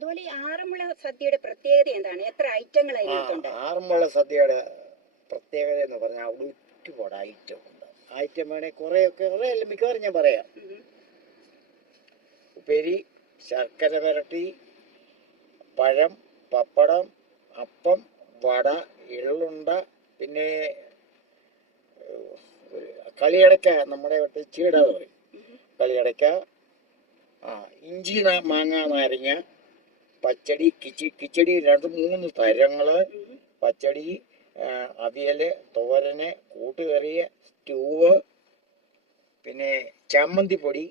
അതുപോലെ ഈ ആറന്മുള സദ്യയുടെ പ്രത്യേകത എന്താണ്? എത്ര ഐറ്റങ്ങൾ അതിനകത്തുണ്ട്? ആറന്മുള സദ്യയുടെ പ്രത്യേകത എന്ന് പറഞ്ഞാൽ അവിടെ ഒരുപാട് ഐറ്റം ഉണ്ട്. ഐറ്റം വേണേൽ കുറേയൊക്കെ മിക്കവാറും ഞാൻ പറയാം. ഉപ്പേരി, ശർക്കര വരട്ടി, പഴം, പപ്പടം, അപ്പം, വട, എള്ളുണ്ട, പിന്നെ കളിയടക്ക, നമ്മുടെ ചീട പറയും, കളിയടക്ക, ഇഞ്ചി, മാങ്ങ, നാരങ്ങ, പച്ചടി, കിച്ചടി 2-3 തരങ്ങള്, പച്ചടി, അവിയല്, തോരന്, കൂട്ടുകറി, സ്റ്റൂവ്, പിന്നെ ചമ്മന്തിപ്പൊടി,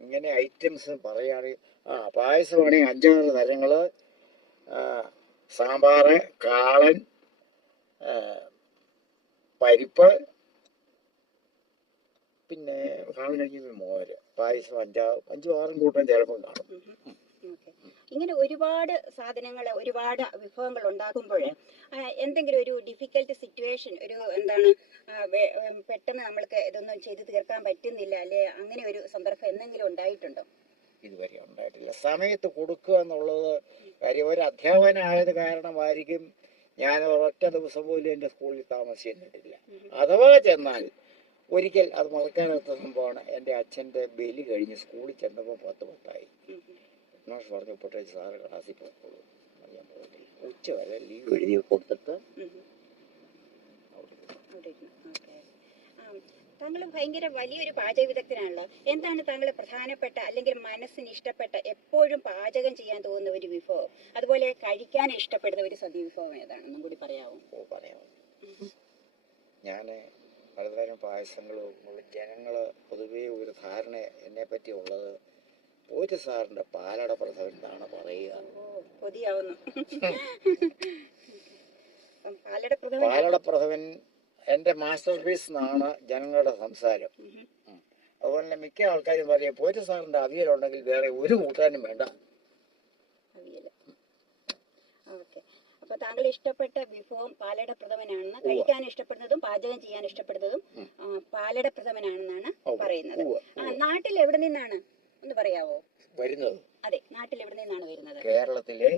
ഇങ്ങനെ ഐറ്റംസ് പറയുകയാണെങ്കിൽ പായസമാണെങ്കിൽ 5-6 തരങ്ങള്, സാമ്പാറ്, കാളൻ, പരിപ്പ്, പിന്നെ കാളൻ കഴിഞ്ഞ മോര്, പായസം 5-6 കൂട്ടം ചിലപ്പം കാണും. ഇങ്ങനെ ഒരുപാട് സാധനങ്ങൾ, ഒരുപാട് വിഭവങ്ങൾ ഉണ്ടാക്കുമ്പോൾ എന്തെങ്കിലും ഒരു ഡിഫിക്കൽട്ട് സിറ്റുവേഷൻ, ഒരു എന്താണ്, പെട്ടെന്ന് നമ്മൾക്ക് ഇതൊന്നും ചെയ്ത് തീർക്കാൻ പറ്റുന്നില്ല, അല്ലെ അങ്ങനെ ഒരു സന്ദർഭം എന്തെങ്കിലും ഉണ്ടായിട്ടുണ്ടോ? ഇതുവരെ ഉണ്ടായിട്ടില്ല. സമയത്ത് കൊടുക്കുക എന്നുള്ളത് കാര്യം. ഒരു അധ്യാപകനായത് കാരണമായിരിക്കും ഞാൻ ഒരൊറ്റ ദിവസം പോലും എൻ്റെ സ്കൂളിൽ താമസിച്ചിട്ടില്ല. അഥവാ ചെന്നാൽ ഒരിക്കൽ അത് മറക്കാനൊത്ത സംഭവമാണ്. എൻ്റെ അച്ഛൻ്റെ ബലി കഴിഞ്ഞ് സ്കൂളിൽ ചെന്നപ്പോൾ 10:10 മാഷ് പറഞ്ഞു, പൊട്ടേ സാറ് ക്ലാസ്സിൽ പോയിക്കോളൂ. ഞാൻ പോയിട്ടില്ല. ഉച്ച വരെ ലീവ് എഴുതി കൊടുത്തിട്ട് താങ്കൾ ഭയങ്കര വലിയൊരു പാചക വിദഗ്ധനാണല്ലോ. എന്താണ് താങ്കൾ പ്രധാനപ്പെട്ട അല്ലെങ്കിൽ മനസ്സിന് ഇഷ്ടപ്പെട്ട, എപ്പോഴും പാചകം ചെയ്യാൻ തോന്നുന്ന ഒരു വിഭവം, അതുപോലെ കഴിക്കാൻ ഇഷ്ടപ്പെടുന്ന ഒരു സദ്യ വിഭവം ഏതാണെന്നും കൂടി പറയാമോ? പറയാമോ? ഞാൻ പലതരം പായസങ്ങളും ജനങ്ങള് പൊതുവേ ഒരു ധാരണ എന്നെ പറ്റി ഉള്ളത് പോറ്റ് സാറിന്റെ പാലട പ്രഥമൻ എന്നാണ് പറയുക. പാലട പ്രഥമൻ എന്റെ മാസ്റ്റർ പീസ് എന്നാണ് ജനങ്ങളുടെ സംസാരം. അതുപോലെ തന്നെ മിക്ക ആൾക്കാരും പറയും പോറ്റ് സാറിന്റെ അവിയലുണ്ടെങ്കിൽ വേറെ ഒരു കൂട്ടാനും വേണ്ട. അപ്പൊ താങ്കൾ ഇഷ്ടപ്പെട്ട വിഭവം പാലട പ്രഥമനാണെന്ന്, കഴിക്കാൻ ഇഷ്ടപ്പെടുന്നതും പാചകം ചെയ്യാൻ ഇഷ്ടപ്പെടുന്നതും പാലട പ്രഥമനാണെന്നാണ് പറയുന്നത്. നാട്ടിൽ എവിടെ നിന്നാണ് ഒന്ന് പറയാവോ വരുന്നത്? അതെ, നാട്ടിൽ എവിടെ നിന്നാണ് വരുന്നത്? കേരളത്തിലെ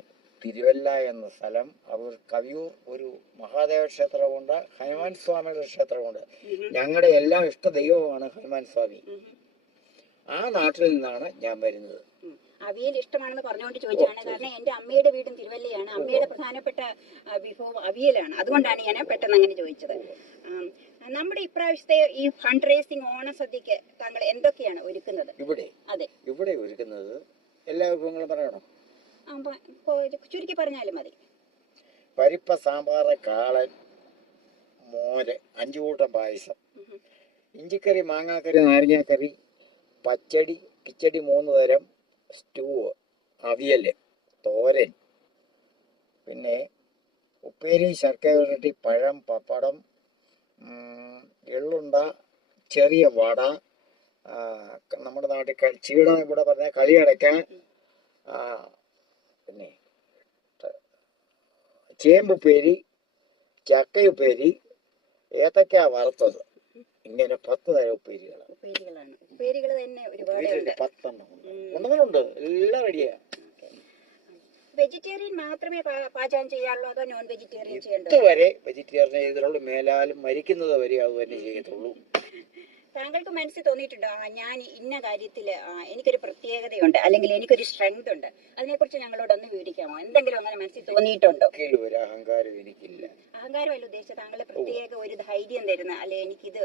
തിരുവല്ല എന്ന സ്ഥലം, അവർ കവിയൂർ ഒരു മഹാദേവ ക്ഷേത്രമുണ്ട്, ഹനുമാൻ സ്വാമിയുടെ ക്ഷേത്രമുണ്ട്. ഞങ്ങളുടെ എല്ലാം ഇഷ്ട ദൈവമാണ് ഹനുമാൻ സ്വാമി. ആ നാട്ടിൽ നിന്നാണ് ഞാൻ വരുന്നത്. അവിയൽ ഇഷ്ടമാണെന്ന് പറഞ്ഞുകൊണ്ട് ചോദിച്ചാണ്. കാരണം എന്റെ അമ്മയുടെ വീടും തിരുവല്ലയാണ്. അമ്മയുടെ പ്രധാനപ്പെട്ട വിഭവം അവിയലാണ്. അതുകൊണ്ടാണ് ഞാൻ പെട്ടെന്ന് അങ്ങനെ ചോദിച്ചത്. നമ്മുടെ ഇപ്രാവശ്യത്തെ ഈ ഫണ്ട് റേസിംഗ് ഓണസദ്യക്ക് താങ്കൾ എന്തൊക്കെയാണ് ഒരുക്കുന്നത്? ഇവിടെ ഒരുക്കുന്നത് എല്ലാ വിഭവങ്ങളും പറയണം? ചുരുക്കി പറഞ്ഞാലും മതി. പരിപ്പ, സാമ്പാറ്, കാളൻ, മോര്, 5 കൂട്ടം പായസം, ഇഞ്ചിക്കറി, മാങ്ങാക്കറി, നാരങ്ങാക്കറി, പച്ചടി, കിച്ചടി 3 തരം, സ്റ്റൂവ്, അവിയല്, തോരൻ, പിന്നെ ഉപ്പേരി, ശർക്കര വരട്ടി, പഴം, പപ്പടം, എള്ളുണ്ട, ചെറിയ വട, നമ്മുടെ നാട്ടിൽ ചീട ഇവിടെ പറഞ്ഞ കളിയടയ്ക്കാൻ, പിന്നെ ചേമ്പുപ്പേരി, ചക്കയുപ്പേരി, ഏത്തക്ക വറുത്തത്, ഇങ്ങനെ 10 തരം ഉപ്പേരികളാണ്. ഉപ്പേരികൾ തന്നെ ഒരുപാട് 10 ഉണ്ടെന്നുണ്ട്. എല്ലാം റെഡിയാ. വെജിറ്റേറിയൻ മാത്രമേ പാചകം ചെയ്യാറുള്ളൂ, അതോ നോൺ വെജിറ്റേറിയൻ ചെയ്യണ്ടോ? ഇതുവരെ വെജിറ്റേറിയൻ ചെയ്തിട്ടുള്ളൂ. മേലാലും മരിക്കുന്നത് വരെ അത് തന്നെ ചെയ്യത്തുള്ളൂ. താങ്കൾക്ക് മനസ്സിൽ തോന്നിയിട്ടുണ്ടോ, ഞാൻ ഇന്ന കാര്യത്തില് എനിക്കൊരു പ്രത്യേകതയുണ്ട്, അല്ലെങ്കിൽ എനിക്കൊരു സ്ട്രെങ്ത് ഉണ്ട്, അതിനെക്കുറിച്ച് ഞങ്ങളോടൊന്ന് വിവരിക്കാമോ? എന്തെങ്കിലും അങ്ങനെ മനസ്സിൽ തോന്നിയിട്ടുണ്ടോ? ഒരു അഹങ്കാരം എനിക്കില്ല. അഹങ്കാരമല്ല ഉദ്ദേശിച്ചത്, താങ്കളെ പ്രത്യേക ഒരു ധൈര്യം തരുന്ന, അല്ലെ എനിക്കിത്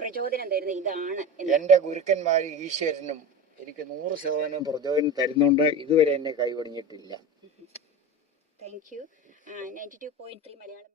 പ്രചോദനം തരുന്ന ഇതാണ്. എന്റെ ഗുരുക്കന്മാരും ഈശ്വരനും എനിക്ക് 100% പ്രചോദനം തരുന്നുണ്ട്. ഇതുവരെ എന്നെ കൈവടിഞ്ഞിട്ടില്ല. Thank you. 92.3 മലയാളം.